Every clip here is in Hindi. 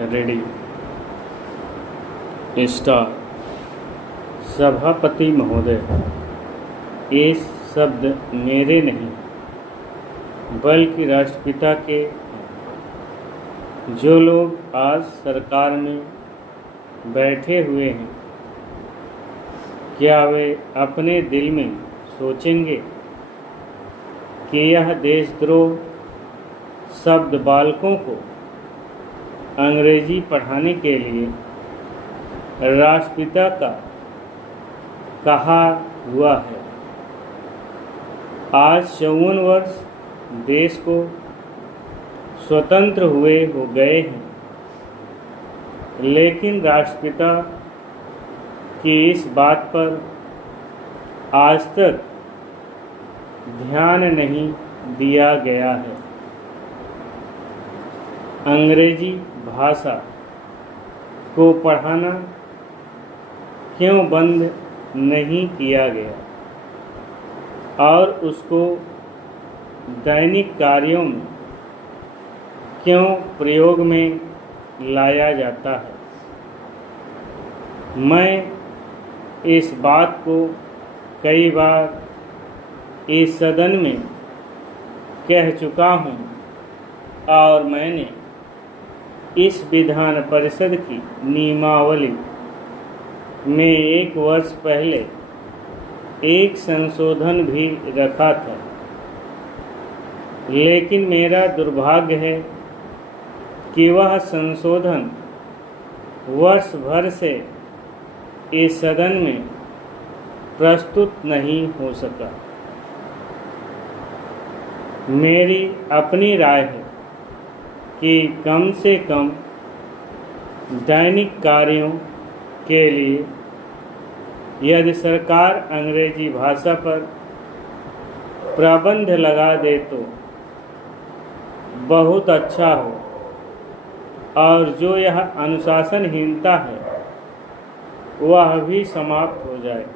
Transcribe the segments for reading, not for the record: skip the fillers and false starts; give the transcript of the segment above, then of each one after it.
Ready star. सभापति महोदय, ये शब्द मेरे नहीं बल्कि राष्ट्रपिता के हैं। जो लोग आज सरकार में बैठे हुए हैं, क्या वे अपने दिल में सोचेंगे कि यह देशद्रोह शब्द बालकों को अंग्रेजी पढ़ाने के लिए राष्ट्रपिता का कहा हुआ है। आज 54 वर्ष देश को स्वतंत्र हुए हो गए हैं, लेकिन राष्ट्रपिता की इस बात पर आज तक ध्यान नहीं दिया गया है। अंग्रेजी भाषा को पढ़ाना क्यों बंद नहीं किया गया और उसको दैनिक कार्यों में क्यों प्रयोग में लाया जाता है। मैं इस बात को कई बार इस सदन में कह चुका हूँ और मैंने इस विधान परिषद की नियमावली में 1 वर्ष पहले एक संशोधन भी रखा था, लेकिन मेरा दुर्भाग्य है कि वह संशोधन वर्ष भर से इस सदन में प्रस्तुत नहीं हो सका। मेरी अपनी राय है कि कम से कम दैनिक कार्यों के लिए यदि सरकार अंग्रेजी भाषा पर प्रतिबंध लगा दे तो बहुत अच्छा हो, और जो यह अनुशासनहीनता है वह भी समाप्त हो जाए।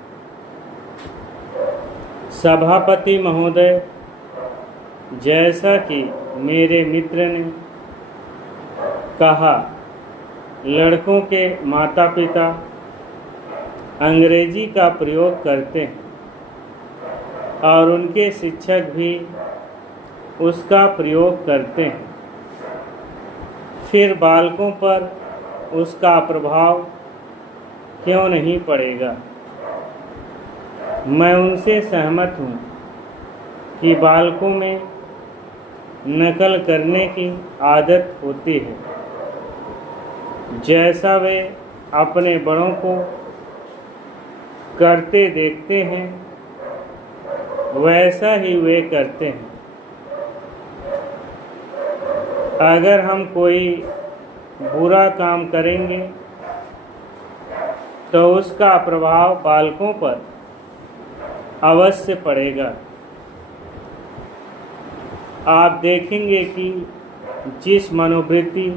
सभापति महोदय, जैसा कि मेरे मित्र ने कहा, लड़कों के माता पिता अंग्रेजी का प्रयोग करते हैं और उनके शिक्षक भी उसका प्रयोग करते हैं, फिर बालकों पर उसका प्रभाव क्यों नहीं पड़ेगा। मैं उनसे सहमत हूँ कि बालकों में नकल करने की आदत होती है। जैसा वे अपने बड़ों को करते देखते हैं वैसा ही वे करते हैं। अगर हम कोई बुरा काम करेंगे तो उसका प्रभाव बालकों पर अवश्य पड़ेगा। आप देखेंगे कि जिस मनोवृत्ति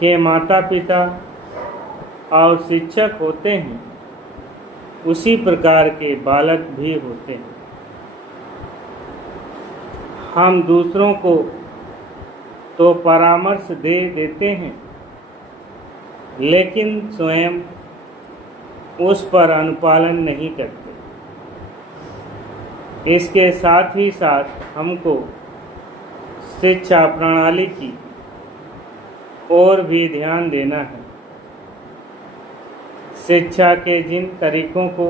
के माता पिता और शिक्षक होते हैं, उसी प्रकार के बालक भी होते हैं। हम दूसरों को तो परामर्श दे देते हैं, लेकिन स्वयं उस पर अनुपालन नहीं करते। इसके साथ ही साथ हमको शिक्षा प्रणाली की ओर भी ध्यान देना है। शिक्षा के जिन तरीकों को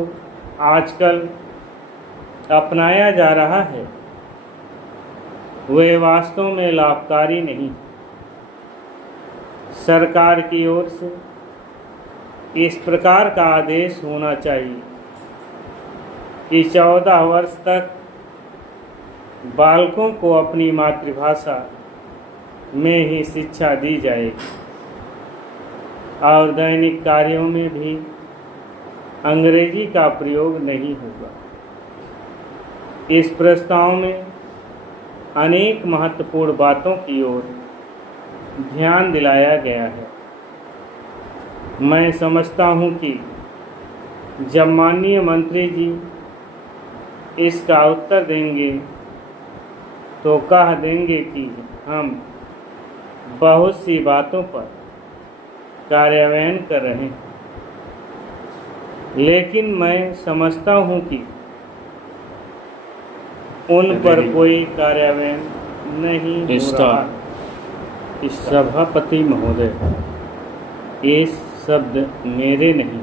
आजकल अपनाया जा रहा है वे वास्तव में लाभकारी नहीं। सरकार की ओर से इस प्रकार का आदेश होना चाहिए कि 14 वर्ष तक बालकों को अपनी मातृभाषा में ही शिक्षा दी जाएगी और दैनिक कार्यों में भी अंग्रेजी का प्रयोग नहीं होगा। इस प्रस्ताव में अनेक महत्वपूर्ण बातों की ओर ध्यान दिलाया गया है। मैं समझता हूँ कि जब माननीय मंत्री जी इसका उत्तर देंगे तो कह देंगे कि हम बहुत सी बातों पर कार्यान्वयन कर रहे हैं, लेकिन मैं समझता हूं कि उन पर कोई कार्यान्वयन नहीं हो रहा। सभापति महोदय, ये शब्द मेरे नहीं,